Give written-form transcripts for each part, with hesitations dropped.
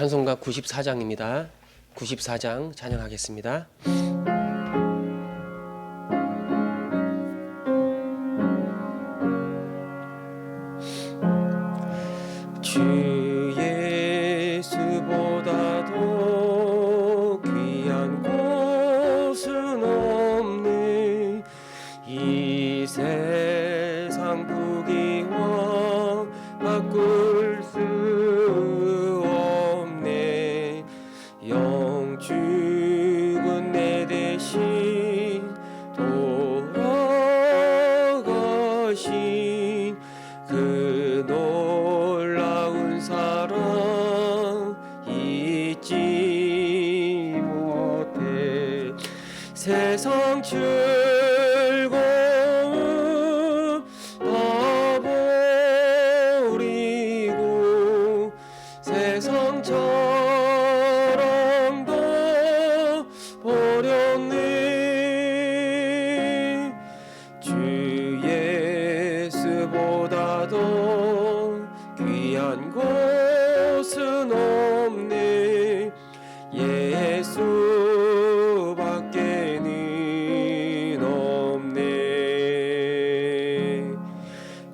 찬송가 94장입니다. 94장 찬양하겠습니다. 주 예수보다도 귀한 곳은 없네. 이 세상 부귀와 바꿀 수 없네. 영죽은 내 대신 돌아가신 그 놀라운 사랑 잊지 못해. 세상 즐거움 다 버리고 세상 자랑도 버렸네. 주 예수보다도 귀한 곳은 없네. 예수밖에는 없네.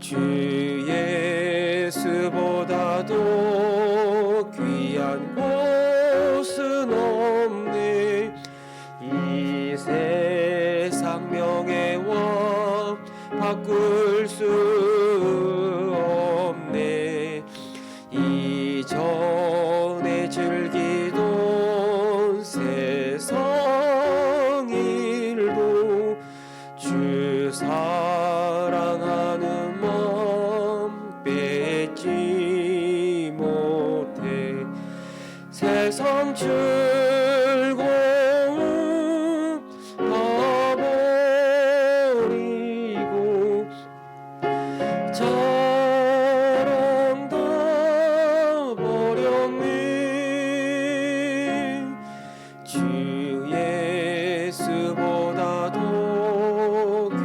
주 예수보다도 귀한 곳은 없네. 이 세상 명예와 바꿀 수 없네. 이전에 즐기던 세상 일도 주 사랑하는 마음 뺏지 못해. 세상 즐거움 다 버리고 자랑 다 버렸네. 주 예수보다도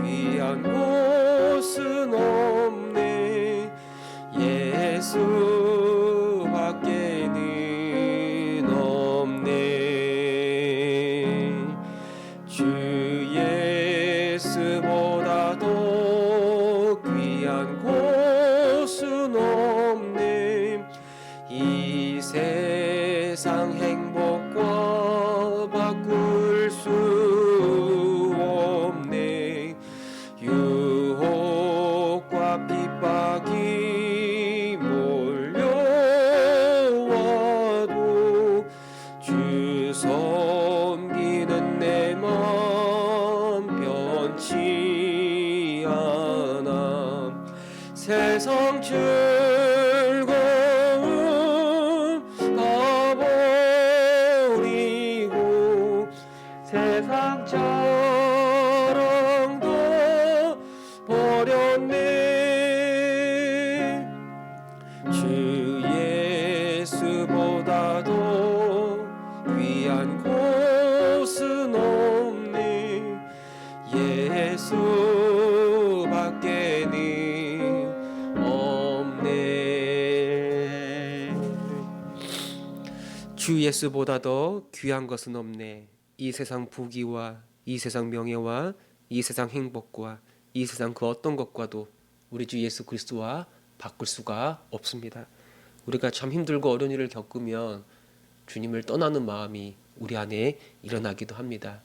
귀한 곳은 없네. 예수밖에는 없네. 주 예수보다도 귀한 곳은 없네. 이 세상 행복과 바꿀 수 없네. 유혹과 핍박이 몰려와도 주 섬기는 내 맘 변치 않아. 세상 즐거움 다 버리고 세상 자랑도 버렸네. 주 예수보다도 귀한 곳은 없네. 예수밖에는 없네. 주 예수보다도 귀한 것은 없네. 이 세상 부귀와 이 세상 명예와 이 세상 행복과 이 세상 그 어떤 것과도 우리 주 예수 그리스도와 바꿀 수가 없습니다. 우리가 참 힘들고 어려운 일을 겪으면 주님을 떠나는 마음이 우리 안에 일어나기도 합니다.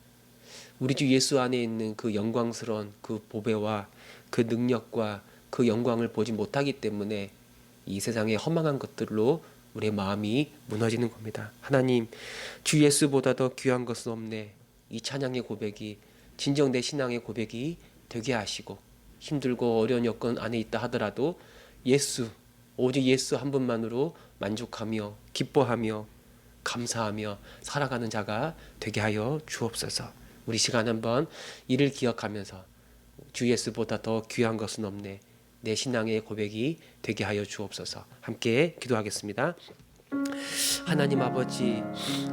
우리 주 예수 안에 있는 그 영광스러운 그 보배와 그 능력과 그 영광을 보지 못하기 때문에 이 세상의 허망한 것들로 우리의 마음이 무너지는 겁니다. 하나님, 주 예수보다 더 귀한 것은 없네. 이 찬양의 고백이 진정 내 신앙의 고백이 되게 하시고, 힘들고 어려운 여건 안에 있다 하더라도 예수, 오직 예수 한 분만으로 만족하며 기뻐하며 감사하며 살아가는 자가 되게 하여 주옵소서. 우리 시간 한번 이를 기억하면서 주 예수보다 더 귀한 것은 없네. 내 신앙의 고백이 되게 하여 주옵소서. 함께 기도하겠습니다. 하나님 아버지,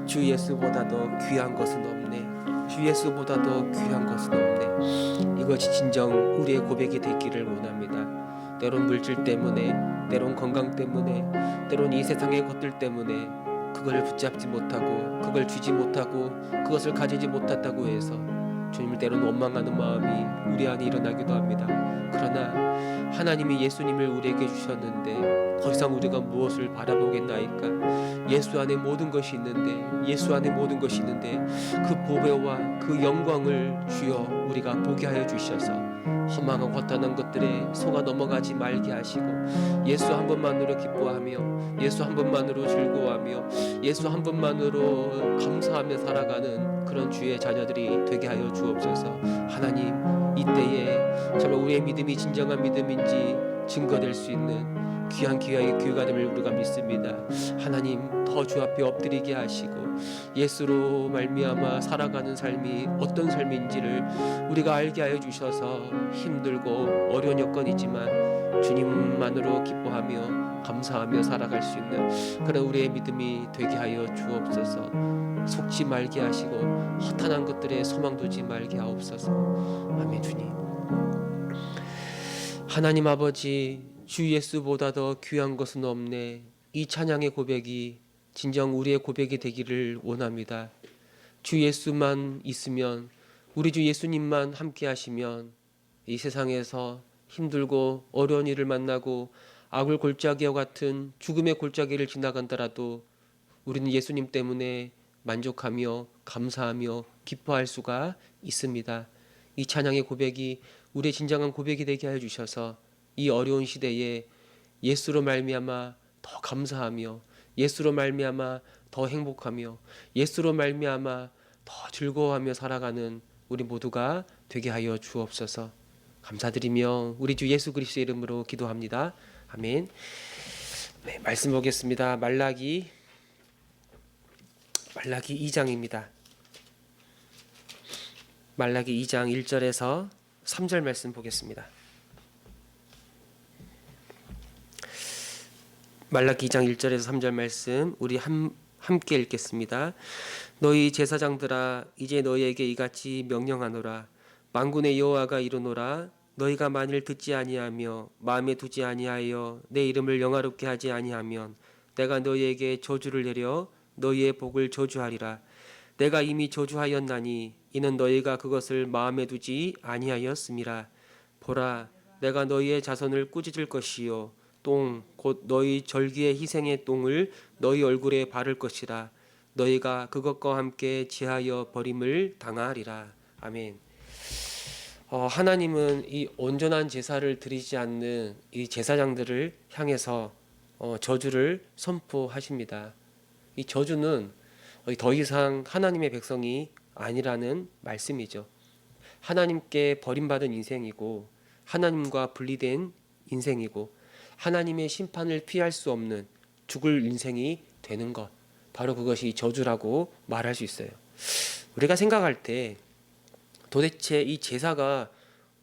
주 예수보다 더 귀한 것은 없네. 주 예수보다 더 귀한 것은 없네. 이것이 진정 우리의 고백이 되기를 원합니다. 때론 물질 때문에, 때론 건강 때문에, 때론 이 세상의 것들 때문에 그걸 붙잡지 못하고 그걸 쥐지 못하고 그것을 가지지 못했다고 해서 주님을 때로는 원망하는 마음이 우리 안에 일어나기도 합니다. 그러나 하나님이 예수님을 우리에게 주셨는데 더 이상 우리가 무엇을 바라보겠나이까? 예수 안에 모든 것이 있는데, 예수 안에 모든 것이 있는데 그 보배와 그 영광을 주여 우리가 보게 하여 주셔서 허망하고 허탄한 것들에 속아 넘어가지 말게 하시고 예수 한 분만으로 기뻐하며 예수 한 분만으로 즐거워하며 예수 한 분만으로 감사하며 살아가는 그런 주의 자녀들이 되게 하여 주옵소서. 하나님, 이때에 정말 우리의 믿음이 진정한 믿음인지 증거될 수 있는 귀한 기회의 기회가 됨을 우리가 믿습니다. 하나님, 더 주 앞에 엎드리게 하시고 예수로 말미암아 살아가는 삶이 어떤 삶인지를 우리가 알게 하여 주셔서 힘들고 어려운 여건이지만 주님만으로 기뻐하며 감사하며 살아갈 수 있는 그런 우리의 믿음이 되게 하여 주옵소서. 속지 말게 하시고 허탄한 것들에 소망 두지 말게 하옵소서. 아멘. 주님, 하나님 아버지, 주 예수보다 더 귀한 것은 없네. 이 찬양의 고백이 진정 우리의 고백이 되기를 원합니다. 주 예수만 있으면, 우리 주 예수님만 함께 하시면 이 세상에서 힘들고 어려운 일을 만나고 악을 골짜기와 같은 죽음의 골짜기를 지나간다라도 우리는 예수님 때문에 만족하며 감사하며 기뻐할 수가 있습니다. 이 찬양의 고백이 우리의 진정한 고백이 되게 하여 주셔서 이 어려운 시대에 예수로 말미암아 더 감사하며 예수로 말미암아 더 행복하며 예수로 말미암아 더 즐거워하며 살아가는 우리 모두가 되게 하여 주옵소서. 감사드리며 우리 주 예수 그리스도의 이름으로 기도합니다. 아멘. 네, 말씀 보겠습니다. 말라기 2장입니다. 말라기 2장 1절에서 3절 말씀 보겠습니다. 말라기 2장 1절에서 3절 말씀 우리 함께 읽겠습니다. 너희 제사장들아, 이제 너희에게 이같이 명령하노라. 만군의 여호와가 이르노라. 너희가 만일 듣지 아니하며 마음에 두지 아니하여 내 이름을 영화롭게 하지 아니하면 내가 너희에게 저주를 내려 너희의 복을 저주하리라. 내가 이미 저주하였나니 이는 너희가 그것을 마음에 두지 아니하였음이라. 보라, 내가 너희의 자손을 꾸짖을 것이요 똥 곧 너희 절기의 희생의 똥을 너희 얼굴에 바를 것이라. 너희가 그것과 함께 제하여 버림을 당하리라. 아멘. 하나님은 이 온전한 제사를 드리지 않는 이 제사장들을 향해서 저주를 선포하십니다. 이 저주는 더 이상 하나님의 백성이 아니라는 말씀이죠. 하나님께 버림받은 인생이고 하나님과 분리된 인생이고 하나님의 심판을 피할 수 없는 죽을 인생이 되는 것, 바로 그것이 저주라고 말할 수 있어요. 우리가 생각할 때 도대체 이 제사가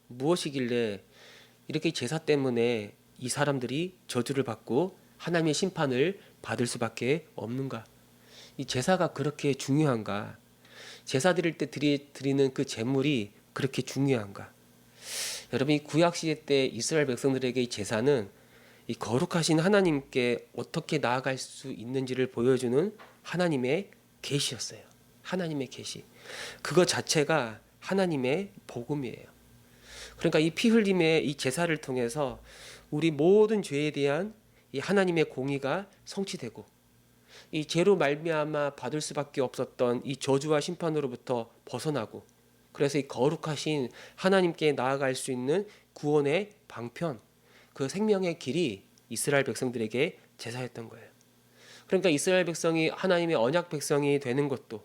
무엇이길래 이렇게 제사 때문에 이 사람들이 저주를 받고 하나님의 심판을 받을 수밖에 없는가? 이 제사가 그렇게 중요한가? 제사 드릴 때 드리는 그 제물이 그렇게 중요한가? 여러분, 이 구약 시대 때 이스라엘 백성들에게 이 제사는 이 거룩하신 하나님께 어떻게 나아갈 수 있는지를 보여주는 하나님의 계시였어요. 하나님의 계시. 그거 자체가 하나님의 복음이에요. 그러니까 이 피 흘림의 이 제사를 통해서 우리 모든 죄에 대한 이 하나님의 공의가 성취되고 이 죄로 말미암아 받을 수밖에 없었던 이 저주와 심판으로부터 벗어나고, 그래서 이 거룩하신 하나님께 나아갈 수 있는 구원의 방편, 그 생명의 길이 이스라엘 백성들에게 제사였던 거예요. 그러니까 이스라엘 백성이 하나님의 언약 백성이 되는 것도,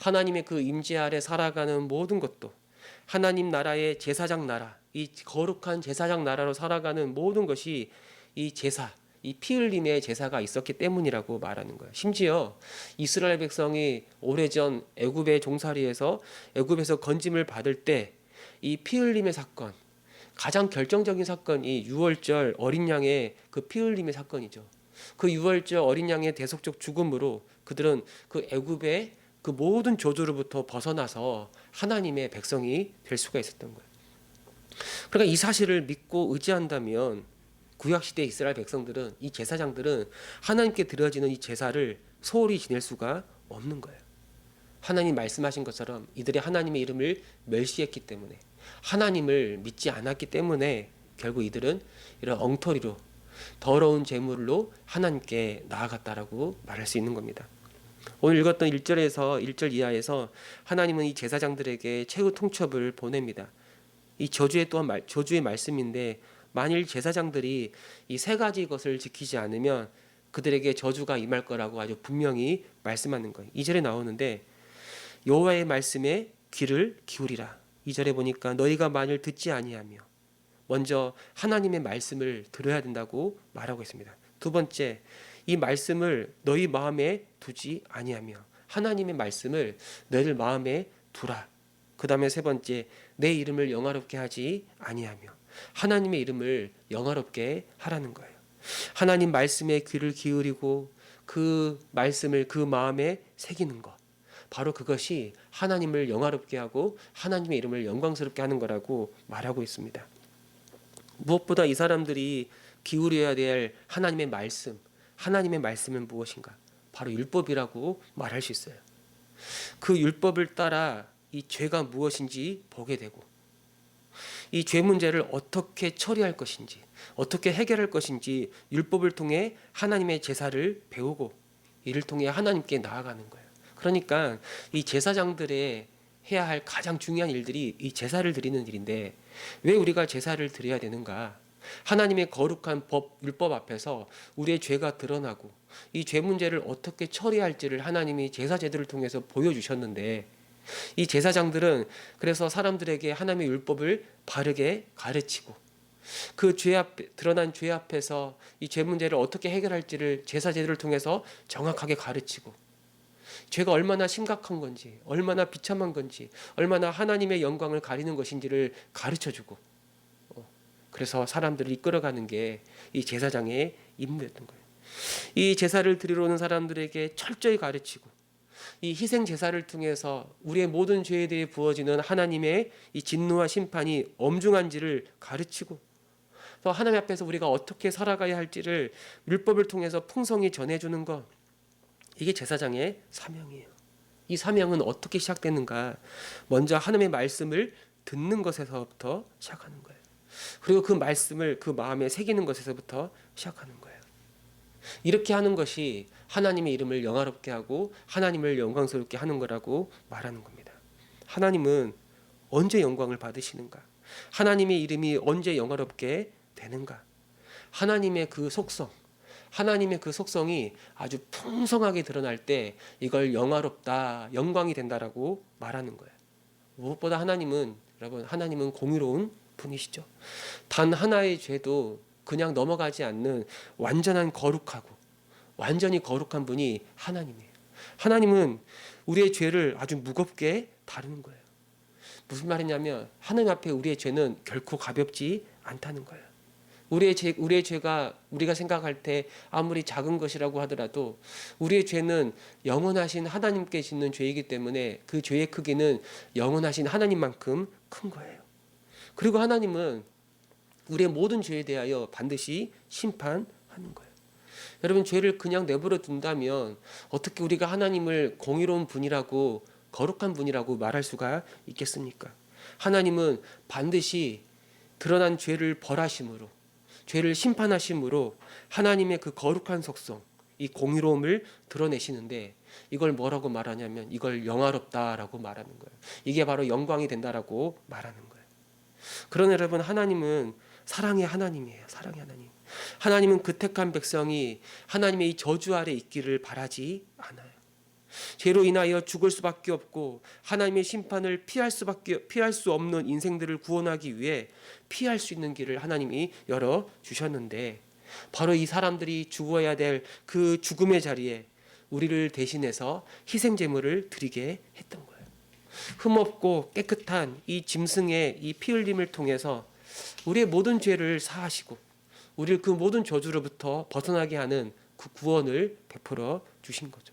하나님의 그 임재 아래 살아가는 모든 것도, 하나님 나라의 제사장 나라, 이 거룩한 제사장 나라로 살아가는 모든 것이 이 제사, 이 피 흘림의 제사가 있었기 때문이라고 말하는 거예요. 심지어 이스라엘 백성이 오래전 애굽의 종살이에서 애굽에서 건짐을 받을 때 이 피 흘림의 사건, 가장 결정적인 사건이 유월절 어린 양의 그 피 흘림의 사건이죠. 그 유월절 어린 양의 대속적 죽음으로 그들은 그 애굽의 그 모든 저주로부터 벗어나서 하나님의 백성이 될 수가 있었던 거예요. 그러니까 이 사실을 믿고 의지한다면 구약 시대 이스라엘 백성들은, 이 제사장들은 하나님께 드려지는 이 제사를 소홀히 지낼 수가 없는 거예요. 하나님 말씀하신 것처럼 이들이 하나님의 이름을 멸시했기 때문에, 하나님을 믿지 않았기 때문에 결국 이들은 이런 엉터리로 더러운 제물로 하나님께 나아갔다라고 말할 수 있는 겁니다. 오늘 읽었던 1절에서 1절 이하에서 하나님은 이 제사장들에게 최후 통첩을 보냅니다. 이 저주의 말씀인데, 만일 제사장들이 이 세 가지 것을 지키지 않으면 그들에게 저주가 임할 거라고 아주 분명히 말씀하는 거예요. 2절에 나오는데, 여호와의 말씀에 귀를 기울이라. 2절에 보니까 너희가 만일 듣지 아니하며, 먼저 하나님의 말씀을 들어야 된다고 말하고 있습니다. 두 번째, 이 말씀을 너희 마음에 두지 아니하며, 하나님의 말씀을 너희들 마음에 두라. 그 다음에 세 번째, 내 이름을 영화롭게 하지 아니하며, 하나님의 이름을 영화롭게 하라는 거예요. 하나님 말씀에 귀를 기울이고 그 말씀을 그 마음에 새기는 것, 바로 그것이 하나님을 영화롭게 하고 하나님의 이름을 영광스럽게 하는 거라고 말하고 있습니다. 무엇보다 이 사람들이 기울여야 될 하나님의 말씀, 하나님의 말씀은 무엇인가? 바로 율법이라고 말할 수 있어요. 그 율법을 따라 이 죄가 무엇인지 보게 되고, 이 죄 문제를 어떻게 처리할 것인지, 어떻게 해결할 것인지 율법을 통해 하나님의 제사를 배우고 이를 통해 하나님께 나아가는 거예요. 그러니까 이 제사장들의 해야 할 가장 중요한 일들이 이 제사를 드리는 일인데, 왜 우리가 제사를 드려야 되는가? 하나님의 거룩한 법, 율법 앞에서 우리의 죄가 드러나고 이 죄 문제를 어떻게 처리할지를 하나님이 제사 제도를 통해서 보여주셨는데, 이 제사장들은 그래서 사람들에게 하나님의 율법을 바르게 가르치고 그 드러난 죄 앞에서 이 죄 문제를 어떻게 해결할지를 제사 제도를 통해서 정확하게 가르치고, 죄가 얼마나 심각한 건지, 얼마나 비참한 건지, 얼마나 하나님의 영광을 가리는 것인지를 가르쳐주고, 그래서 사람들을 이끌어가는 게 이 제사장의 임무였던 거예요. 이 제사를 드리러 오는 사람들에게 철저히 가르치고, 이 희생 제사를 통해서 우리의 모든 죄에 대해 부어지는 하나님의 이 진노와 심판이 엄중한지를 가르치고, 또 하나님 앞에서 우리가 어떻게 살아가야 할지를 율법을 통해서 풍성히 전해주는 것, 이게 제사장의 사명이에요. 이 사명은 어떻게 시작되는가? 먼저 하나님의 말씀을 듣는 것에서부터 시작하는 거예요. 그리고 그 말씀을 그 마음에 새기는 것에서부터 시작하는 거예요. 이렇게 하는 것이 하나님의 이름을 영화롭게 하고 하나님을 영광스럽게 하는 거라고 말하는 겁니다. 하나님은 언제 영광을 받으시는가? 하나님의 이름이 언제 영화롭게 되는가? 하나님의 그 속성, 하나님의 그 속성이 아주 풍성하게 드러날 때 이걸 영화롭다, 영광이 된다라고 말하는 거예요. 무엇보다 하나님은, 여러분, 하나님은 공의로운 분이시죠. 단 하나의 죄도 그냥 넘어가지 않는 완전한 거룩하고 완전히 거룩한 분이 하나님이에요. 하나님은 우리의 죄를 아주 무겁게 다루는 거예요. 무슨 말이냐면, 하나님 앞에 우리의 죄는 결코 가볍지 않다는 거예요. 우리의 죄가 우리가 생각할 때 아무리 작은 것이라고 하더라도 우리의 죄는 영원하신 하나님께 짓는 죄이기 때문에 그 죄의 크기는 영원하신 하나님만큼 큰 거예요. 그리고 하나님은 우리의 모든 죄에 대하여 반드시 심판하는 거예요. 여러분, 죄를 그냥 내버려 둔다면 어떻게 우리가 하나님을 공의로운 분이라고, 거룩한 분이라고 말할 수가 있겠습니까? 하나님은 반드시 드러난 죄를 벌하심으로, 죄를 심판하심으로 하나님의 그 거룩한 속성, 이 공의로움을 드러내시는데, 이걸 뭐라고 말하냐면 이걸 영화롭다라고 말하는 거예요. 이게 바로 영광이 된다라고 말하는 거예요. 그러나 여러분, 하나님은 사랑의 하나님이에요. 사랑의 하나님. 하나님은 그 택한 백성이 하나님의 이 저주 아래 있기를 바라지 않아요. 죄로 인하여 죽을 수밖에 없고 하나님의 심판을 피할 수 없는 인생들을 구원하기 위해 피할 수 있는 길을 하나님이 열어 주셨는데, 바로 이 사람들이 죽어야 될 그 죽음의 자리에 우리를 대신해서 희생 제물을 드리게 했던 거예요. 흠없고 깨끗한 이 짐승의 이 피 흘림을 통해서 우리의 모든 죄를 사하시고 우리를 그 모든 저주로부터 벗어나게 하는 그 구원을 베풀어 주신 거죠.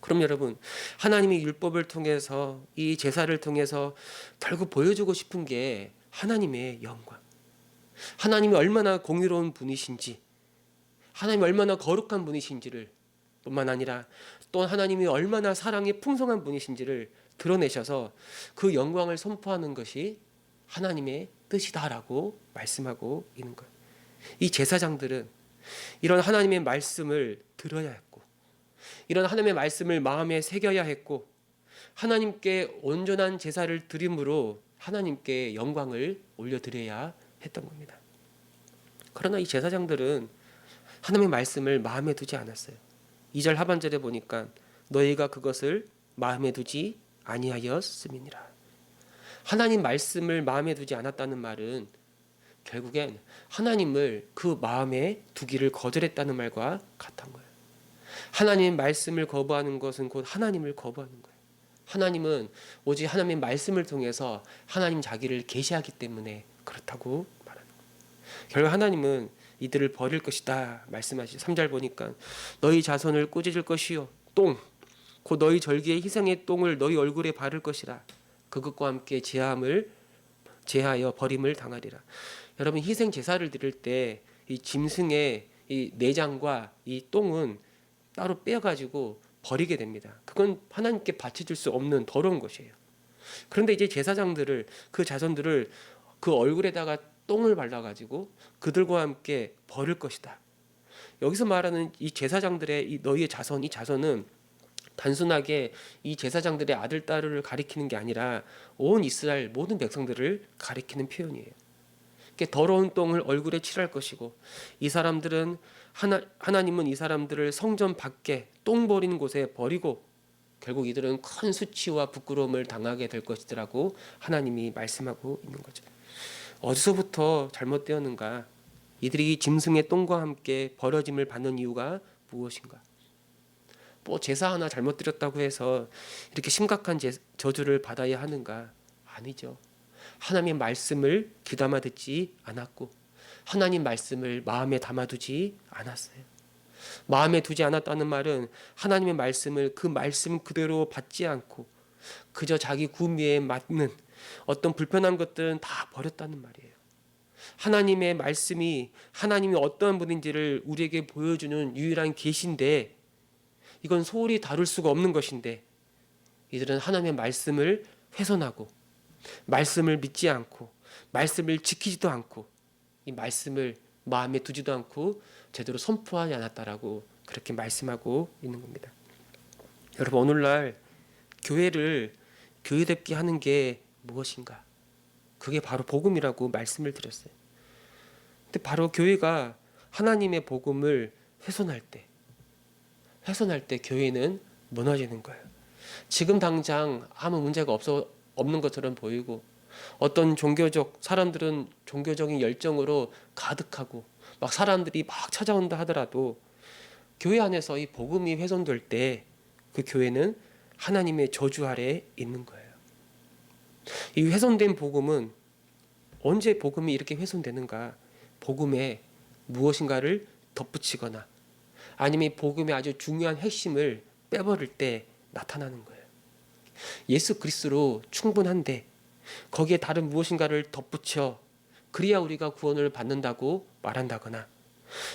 그럼 여러분, 하나님의 율법을 통해서, 이 제사를 통해서 결국 보여주고 싶은 게 하나님의 영광, 하나님이 얼마나 공의로운 분이신지, 하나님이 얼마나 거룩한 분이신지를 뿐만 아니라 또 하나님이 얼마나 사랑이 풍성한 분이신지를 드러내셔서 그 영광을 선포하는 것이 하나님의 뜻이다라고 말씀하고 있는 거예요. 이 제사장들은 이런 하나님의 말씀을 들어야 했고, 이런 하나님의 말씀을 마음에 새겨야 했고, 하나님께 온전한 제사를 드림으로 하나님께 영광을 올려드려야 했던 겁니다. 그러나 이 제사장들은 하나님의 말씀을 마음에 두지 않았어요. 2절 하반절에 보니까 너희가 그것을 마음에 두지 아니하였음이니라. 하나님 말씀을 마음에 두지 않았다는 말은 결국엔 하나님을 그 마음에 두기를 거절했다는 말과 같은 거예요. 하나님 말씀을 거부하는 것은 곧 하나님을 거부하는 거예요. 하나님은 오직 하나님의 말씀을 통해서 하나님 자기를 계시하기 때문에 그렇다고 말하는 거예요. 결국 하나님은 이들을 버릴 것이다 말씀하시죠. 3절 보니까 너희 자손을 꾸짖을 것이요 똥 곧 너희 절기의 희생의 똥을 너희 얼굴에 바를 것이라. 그것과 함께 제하여 버림을 당하리라. 여러분, 희생 제사를 드릴 때 이 짐승의 이 내장과 이 똥은 따로 빼가지고 버리게 됩니다. 그건 하나님께 바쳐줄 수 없는 더러운 것이에요. 그런데 이제 제사장들을, 그 자손들을 그 얼굴에다가 똥을 발라가지고 그들과 함께 버릴 것이다. 여기서 말하는 이 제사장들의 이 너희의 자손, 이 자손은 단순하게 이 제사장들의 아들, 딸을 가리키는 게 아니라 온 이스라엘 모든 백성들을 가리키는 표현이에요. 더러운 똥을 얼굴에 칠할 것이고, 이 사람들은 하나님은 이 사람들을 성전 밖에 똥 버리는 곳에 버리고 결국 이들은 큰 수치와 부끄러움을 당하게 될 것이라고 하나님이 말씀하고 있는 거죠. 어디서부터 잘못되었는가? 이들이 짐승의 똥과 함께 버려짐을 받는 이유가 무엇인가? 뭐 제사 하나 잘못 드렸다고 해서 이렇게 심각한 저주를 받아야 하는가? 아니죠. 하나님의 말씀을 귀담아 듣지 않았고 하나님 말씀을 마음에 담아두지 않았어요. 마음에 두지 않았다는 말은 하나님의 말씀을 그 말씀 그대로 받지 않고 그저 자기 구미에 맞는 어떤 불편한 것들은 다 버렸다는 말이에요. 하나님의 말씀이 하나님이 어떠한 분인지를 우리에게 보여주는 유일한 계시인데, 이건 소홀히 다룰 수가 없는 것인데 이들은 하나님의 말씀을 훼손하고 말씀을 믿지 않고 말씀을 지키지도 않고 이 말씀을 마음에 두지도 않고 제대로 선포하지 않았다라고 그렇게 말씀하고 있는 겁니다. 여러분, 오늘날 교회를 교회답게 하는 게 무엇인가? 그게 바로 복음이라고 말씀을 드렸어요. 근데 바로 교회가 하나님의 복음을 훼손할 때 교회는 무너지는 거예요. 지금 당장 아무 문제가 없는 것처럼 보이고 어떤 사람들은 종교적인 열정으로 가득하고 막 사람들이 막 찾아온다 하더라도 교회 안에서 이 복음이 훼손될 때 그 교회는 하나님의 저주 아래에 있는 거예요. 이 훼손된 복음은 언제 복음이 이렇게 훼손되는가? 복음에 무엇인가를 덧붙이거나 아니면 복음의 아주 중요한 핵심을 빼버릴 때 나타나는 거예요. 예수 그리스도로 충분한데 거기에 다른 무엇인가를 덧붙여 그래야 우리가 구원을 받는다고 말한다거나,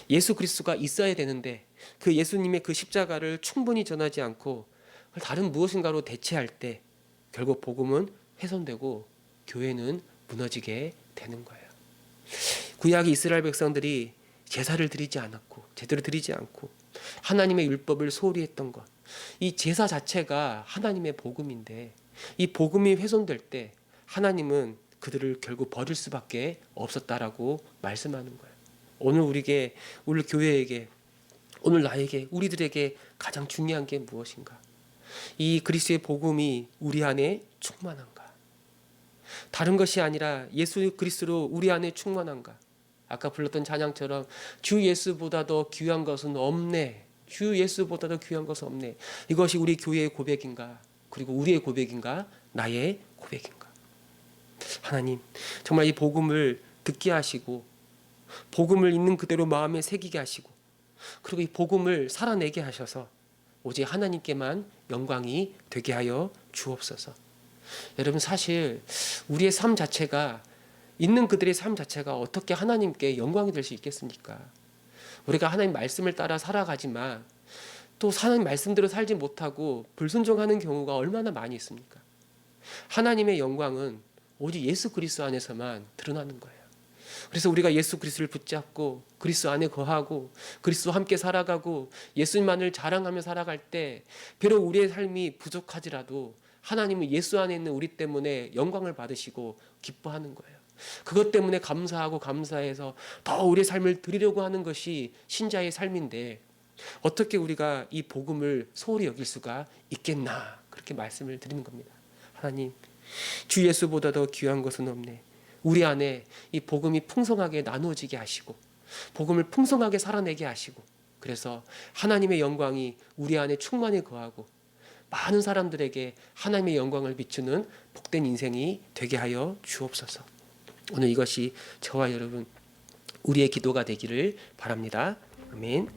예수 그리스도가 있어야 되는데 그 예수님의 그 십자가를 충분히 전하지 않고 다른 무엇인가로 대체할 때 결국 복음은 훼손되고 교회는 무너지게 되는 거예요. 구약 이스라엘 백성들이 제사를 드리지 않았고 제대로 드리지 않고 하나님의 율법을 소홀히 했던 것, 이 제사 자체가 하나님의 복음인데 이 복음이 훼손될 때 하나님은 그들을 결국 버릴 수밖에 없었다라고 말씀하는 거예요. 오늘 우리에게, 우리 교회에게, 오늘 나에게, 우리들에게 가장 중요한 게 무엇인가? 이 그리스도의 복음이 우리 안에 충만한가? 다른 것이 아니라 예수 그리스도로 우리 안에 충만한가? 아까 불렀던 찬양처럼 주 예수보다 더 귀한 것은 없네. 주 예수보다 더 귀한 것은 없네. 이것이 우리 교회의 고백인가? 그리고 우리의 고백인가? 나의 고백인가? 하나님, 정말 이 복음을 듣게 하시고 복음을 있는 그대로 마음에 새기게 하시고 그리고 이 복음을 살아내게 하셔서 오직 하나님께만 영광이 되게 하여 주옵소서. 여러분, 사실 우리의 삶 자체가, 있는 그들의 삶 자체가 어떻게 하나님께 영광이 될 수 있겠습니까? 우리가 하나님 말씀을 따라 살아가지만 또 하나님 말씀대로 살지 못하고 불순종하는 경우가 얼마나 많이 있습니까? 하나님의 영광은 오직 예수 그리스도 안에서만 드러나는 거예요. 그래서 우리가 예수 그리스도를 붙잡고 그리스도 안에 거하고 그리스도와 함께 살아가고 예수님만을 자랑하며 살아갈 때 비록 우리의 삶이 부족하지라도 하나님은 예수 안에 있는 우리 때문에 영광을 받으시고 기뻐하는 거예요. 그것 때문에 감사하고 감사해서 더 우리의 삶을 드리려고 하는 것이 신자의 삶인데 어떻게 우리가 이 복음을 소홀히 여길 수가 있겠나, 그렇게 말씀을 드리는 겁니다. 하나님, 주 예수보다 더 귀한 것은 없네. 우리 안에 이 복음이 풍성하게 나누어지게 하시고 복음을 풍성하게 살아내게 하시고 그래서 하나님의 영광이 우리 안에 충만히 거하고 많은 사람들에게 하나님의 영광을 비추는 복된 인생이 되게 하여 주옵소서. 오늘 이것이 저와 여러분 우리의 기도가 되기를 바랍니다. 아멘.